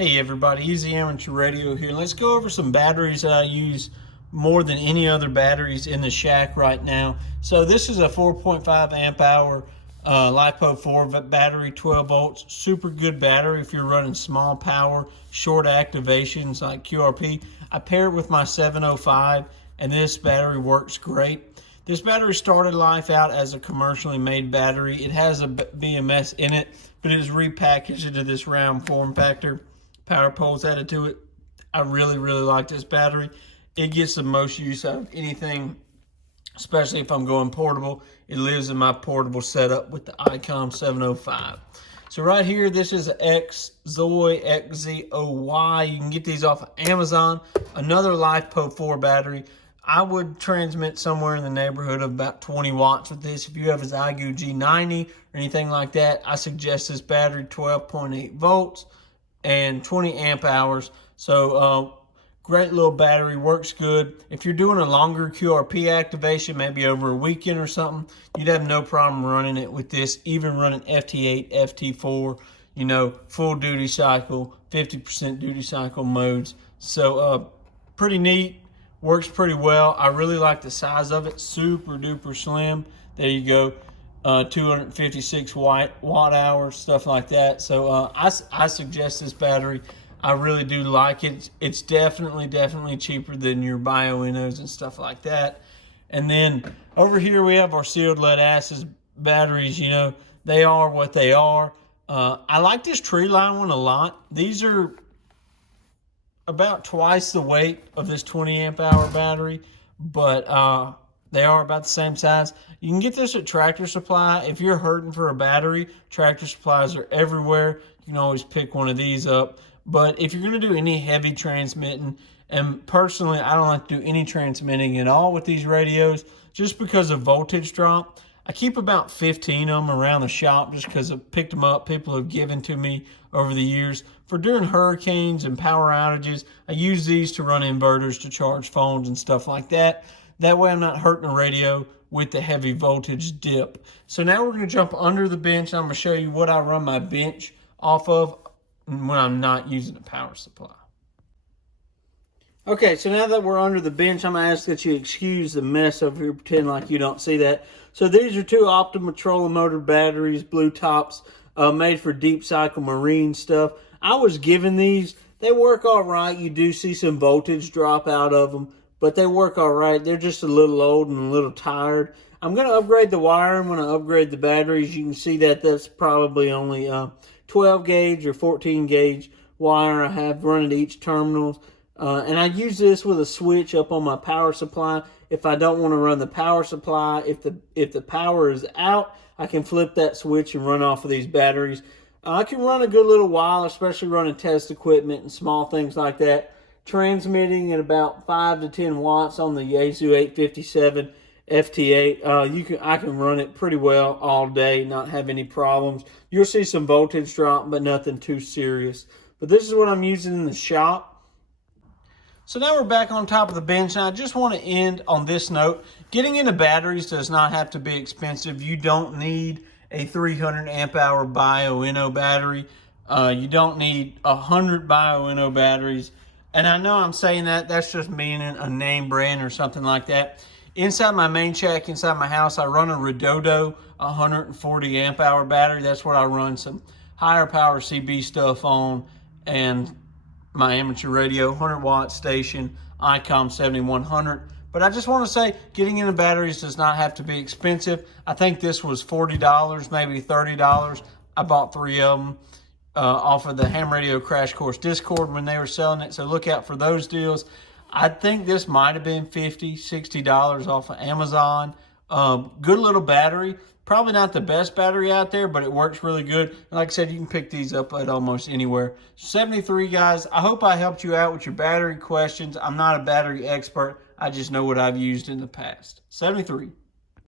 Hey everybody, Easy Amateur Radio here. Let's go over some batteries that I use more than any other batteries in the shack right now. So this is a 4.5 amp hour LiPo 4 battery, 12 volts. Super good battery if you're running small power, short activations like QRP. I pair it with my 705 and this battery works great. This battery started life out as a commercially made battery. It has a BMS in it, but it is repackaged into this round form factor. Power poles added to it. I really like this battery. It gets the most use out of anything, especially if I'm going portable. It lives in my portable setup with the ICOM 705. So right here, this is an XZOY, XZOY. You can get these off of Amazon. Another LiPo 4 battery. I would transmit somewhere in the neighborhood of about 20 watts with this. If you have a Zygo G90 or anything like that, I suggest this battery, 12.8 volts. And 20 amp hours. So great little battery, works good. If you're doing a longer QRP activation, maybe over a weekend or something, you'd have no problem running it with this, even running FT8, FT4, you know, full duty cycle, 50% duty cycle modes. So pretty neat, works pretty well. I really like the size of it, super duper slim. There you go. 256 watt hours, stuff like that. So I suggest this battery. I really do like it. It's definitely cheaper than your Bioennos and stuff like that. And then over here we have our sealed lead acid batteries. You know, they are what they are. I like this tree line one a lot. These are about twice the weight of this 20 amp hour battery, but they are about the same size. You can get this at Tractor Supply. If you're hurting for a battery, Tractor Supplies are everywhere. You can always pick one of these up. But if you're going to do any heavy transmitting, and personally, I don't like to do any transmitting at all with these radios just because of voltage drop. I keep about 15 of them around the shop just because I've picked them up. People have given to me over the years. For during hurricanes and power outages, I use these to run inverters to charge phones and stuff like that. That way I'm not hurting a radio with the heavy voltage dip. So now we're going to jump under the bench. I'm going to show you what I run my bench off of when I'm not using a power supply. Okay, so now that we're under the bench, I'm going to ask that you excuse the mess over here, pretend like you don't see that. So these are two Optima trolling motor batteries, blue tops, made for deep cycle marine stuff. I was given these. They work all right. You do see some voltage drop out of them, but they work all right. They're just a little old and a little tired. I'm going to upgrade the wiring when I upgrade the batteries. You can see that that's probably only 12 gauge or 14 gauge wire I have running to each terminal. And I use this with a switch up on my power supply. If I don't want to run the power supply, if the power is out, I can flip that switch and run off of these batteries. I can run a good little while, especially running test equipment and small things like that. Transmitting at about 5 to 10 watts on the Yaesu 857 FT8. I can run it pretty well all day, not have any problems. You'll see some voltage drop, but nothing too serious. But this is what I'm using in the shop. So now we're back on top of the bench, and I just want to end on this note. Getting into batteries does not have to be expensive. You don't need a 300 amp hour Bioenno battery. You don't need 100 Bioenno batteries. And I know I'm saying that's just meaning a name brand or something like that. Inside my main shack, inside my house, I run a Redodo 140 amp hour battery. That's what I run some higher power CB stuff on, and my amateur radio, 100 watt station, ICOM 7100. But I just want to say, getting into batteries does not have to be expensive. I think this was $40, maybe $30. I bought 3 of them off of the Ham Radio Crash Course Discord when they were selling it. So look out for those deals. I think this might have been $50, $60 off of Amazon. Good little battery. Probably not the best battery out there, but it works really good. And like I said, you can pick these up at almost anywhere. 73, guys. I hope I helped you out with your battery questions. I'm not a battery expert. I just know what I've used in the past. 73.